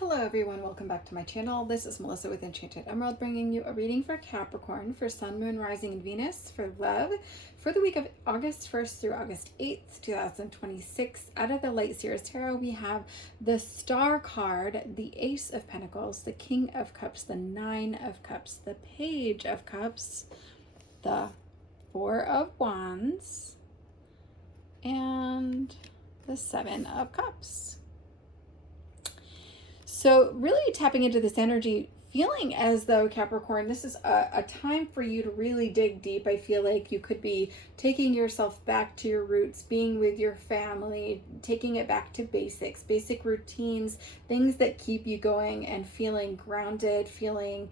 Hello everyone, welcome back to my channel. This is Melissa with Enchanted Emerald bringing you a reading for Capricorn for Sun, Moon, Rising, and Venus for love for the week of August 1st through August 8th, 2026. Out of the Light Series Tarot, we have the Star card, the Ace of Pentacles, the King of Cups, the Nine of Cups, the Page of Cups, the Four of Wands, and the Seven of Cups. So really tapping into this energy, feeling as though Capricorn, this is a time for you to really dig deep. I feel like you could be taking yourself back to your roots, being with your family, taking it back to basics, basic routines, things that keep you going and feeling grounded, feeling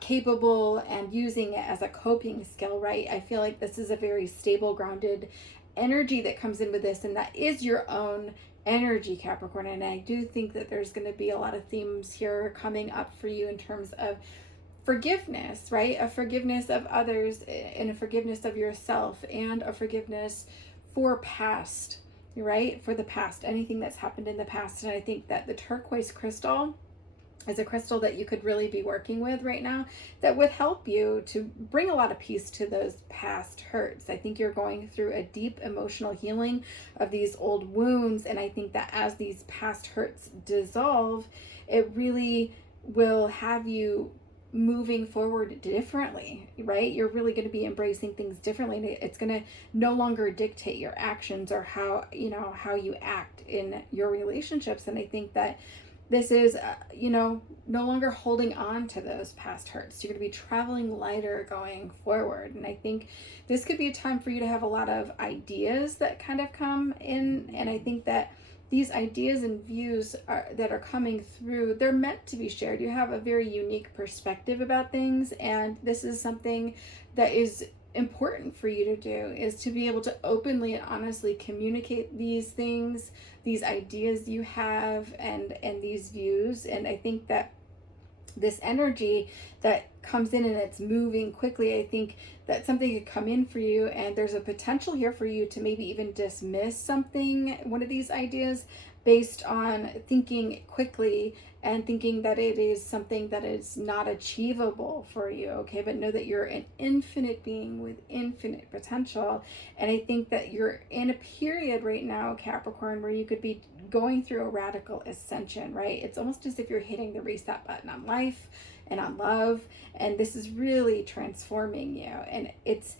capable, and using it as a coping skill, right? I feel like this is a very stable, grounded energy that comes in with this, and that is your own energy, Capricorn. And I do think that there's going to be a lot of themes here coming up for you in terms of forgiveness, right? A forgiveness of others and a forgiveness of yourself and a forgiveness for past, right? For the past, anything that's happened in the past. And I think that the turquoise crystal is a crystal that you could really be working with right now that would help you to bring a lot of peace to those past hurts. I think you're going through a deep emotional healing of these old wounds, and I think that as these past hurts dissolve, it really will have you moving forward differently, right? You're really going to be embracing things differently. It's going to no longer dictate your actions or how you act in your relationships. And I think that this is, no longer holding on to those past hurts. You're going to be traveling lighter going forward. And I think this could be a time for you to have a lot of ideas that kind of come in. And I think that these ideas and views that are coming through, they're meant to be shared. You have a very unique perspective about things. And this is something that is important for you to do, is to be able to openly and honestly communicate these things, these ideas you have, and these views. And I think that this energy that comes in and it's moving quickly, I think that something could come in for you, and there's a potential here for you to maybe even dismiss something, one of these ideas, based on thinking quickly and thinking that it is something that is not achievable for you, okay? But know that you're an infinite being with infinite potential. And I think that you're in a period right now, Capricorn, where you could be going through a radical ascension, right? It's almost as if you're hitting the reset button on life and on love, and this is really transforming you. And it's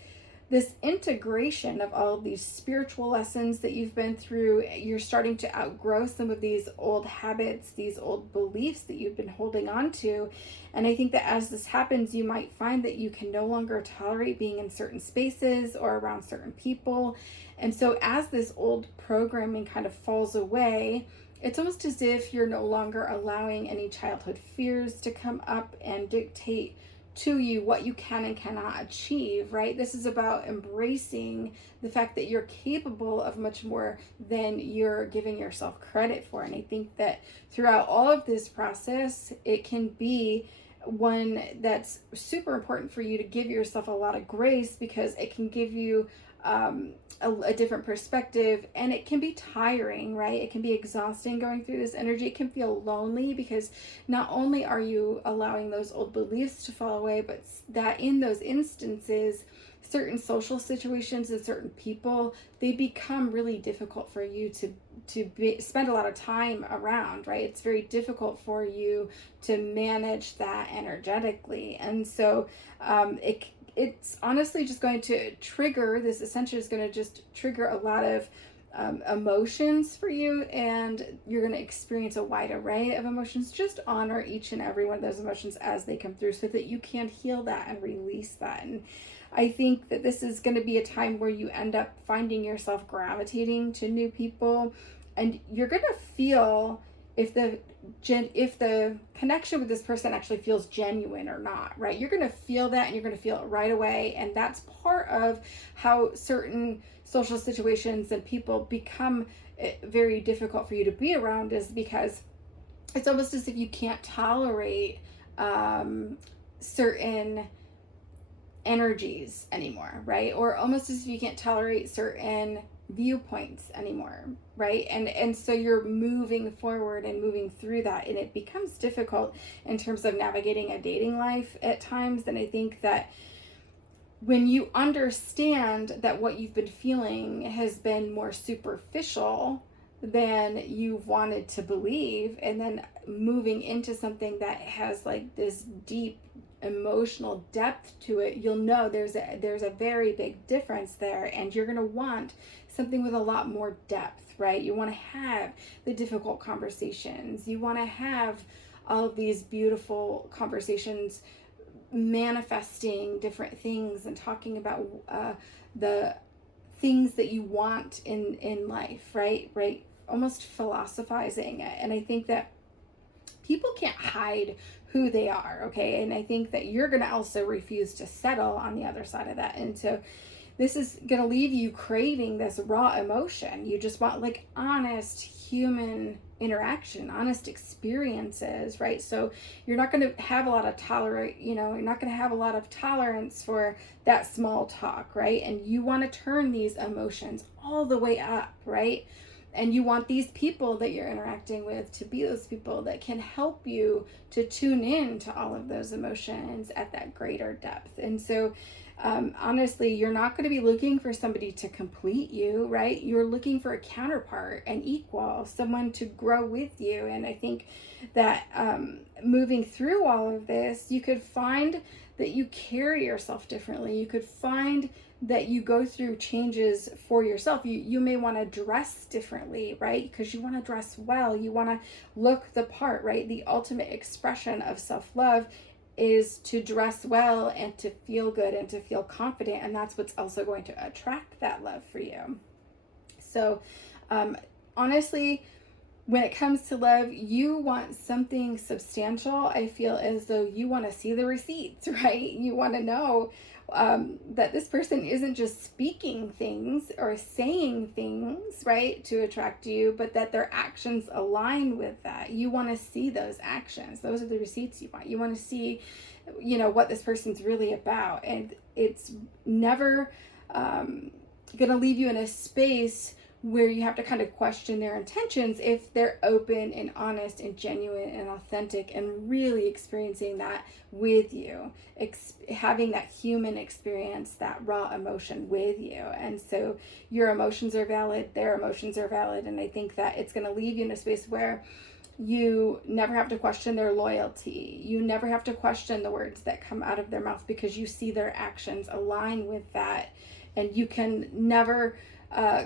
this integration of all of these spiritual lessons that you've been through. You're starting to outgrow some of these old habits, these old beliefs that you've been holding on to. And I think that as this happens, you might find that you can no longer tolerate being in certain spaces or around certain people. And so as this old programming kind of falls away, it's almost as if you're no longer allowing any childhood fears to come up and dictate to you what you can and cannot achieve, right? This is about embracing the fact that you're capable of much more than you're giving yourself credit for. And I think that throughout all of this process, it can be one that's super important for you to give yourself a lot of grace, because it can give you a different perspective, and it can be tiring, right? It can be exhausting going through this energy. It can feel lonely, because not only are you allowing those old beliefs to fall away, but that in those instances, certain social situations and certain people, they become really difficult for you to spend a lot of time around, right? It's very difficult for you to manage that energetically. And so it's honestly just going to trigger, this ascension is going to just trigger a lot of emotions for you, and you're going to experience a wide array of emotions. Just honor each and every one of those emotions as they come through, so that you can heal that and release that. And I think that this is going to be a time where you end up finding yourself gravitating to new people, and you're going to feel if the connection with this person actually feels genuine or not, right? You're going to feel that, and you're going to feel it right away. And that's part of how certain social situations and people become very difficult for you to be around, is because it's almost as if you can't tolerate certain energies anymore, right? Or almost as if you can't tolerate certain viewpoints anymore, right? And so you're moving forward and moving through that, and it becomes difficult in terms of navigating a dating life at times. And I think that when you understand that what you've been feeling has been more superficial than you've wanted to believe, and then moving into something that has like this deep emotional depth to it, you'll know there's a very big difference there, and you're going to want something with a lot more depth, right? You want to have the difficult conversations. You want to have all of these beautiful conversations, manifesting different things and talking about the things that you want in life, right? Almost philosophizing. And I think that people can't hide who they are, okay? And I think that you're going to also refuse to settle on the other side of that. And so this is going to leave you craving this raw emotion. You just want like honest human interaction, honest experiences, right? So you're not going to have a lot of you're not going to have a lot of tolerance for that small talk, right? And you want to turn these emotions all the way up, right? And you want these people that you're interacting with to be those people that can help you to tune in to all of those emotions at that greater depth. And so honestly, you're not going to be looking for somebody to complete you, right? You're looking for a counterpart, an equal, someone to grow with you. And I think that moving through all of this, you could find that you carry yourself differently. You could find that you go through changes for yourself. You may want to dress differently, right? Because you want to dress well. You want to look the part, right? The ultimate expression of self-love is to dress well and to feel good and to feel confident. And that's what's also going to attract that love for you. So honestly, when it comes to love, you want something substantial. I feel as though you want to see the receipts, right? You want to know that this person isn't just speaking things or saying things, right, to attract you, but that their actions align with that. You want to see those actions. Those are the receipts you want. You want to see, what this person's really about. And it's never going to leave you in a space where you have to kind of question their intentions if they're open and honest and genuine and authentic and really experiencing that with you, having that human experience, that raw emotion with you. And so your emotions are valid, their emotions are valid, and I think that it's going to leave you in a space where you never have to question their loyalty. You never have to question the words that come out of their mouth because you see their actions align with that, and you can never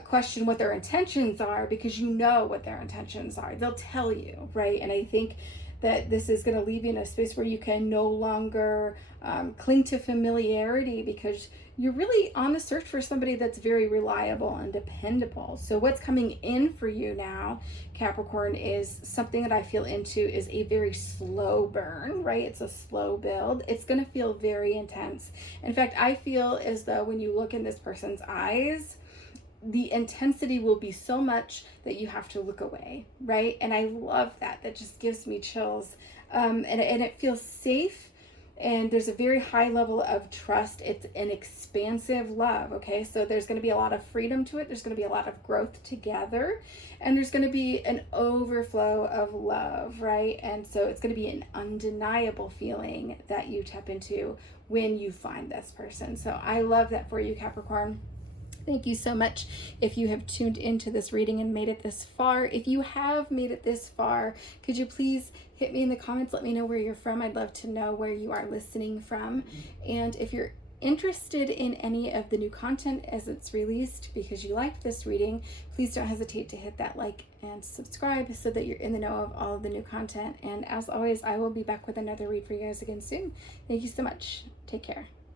question what their intentions are because you know what their intentions are. They'll tell you, right? And I think that this is going to leave you in a space where you can no longer cling to familiarity because you're really on the search for somebody that's very reliable and dependable. So what's coming in for you now, Capricorn, is something that I feel into is a very slow burn, right? It's a slow build. It's going to feel very intense. In fact, I feel as though when you look in this person's eyes, the intensity will be so much that you have to look away, right? And I love that. That just gives me chills. And it feels safe, and there's a very high level of trust. It's an expansive love, okay? So there's going to be a lot of freedom to it. There's going to be a lot of growth together, and there's going to be an overflow of love, right? And so it's going to be an undeniable feeling that you tap into when you find this person. So I love that for you, Capricorn. Thank you so much if you have tuned into this reading and made it this far. If you have made it this far, could you please hit me in the comments? Let me know where you're from. I'd love to know where you are listening from. And if you're interested in any of the new content as it's released because you liked this reading, please don't hesitate to hit that like and subscribe so that you're in the know of all of the new content. And as always, I will be back with another read for you guys again soon. Thank you so much. Take care.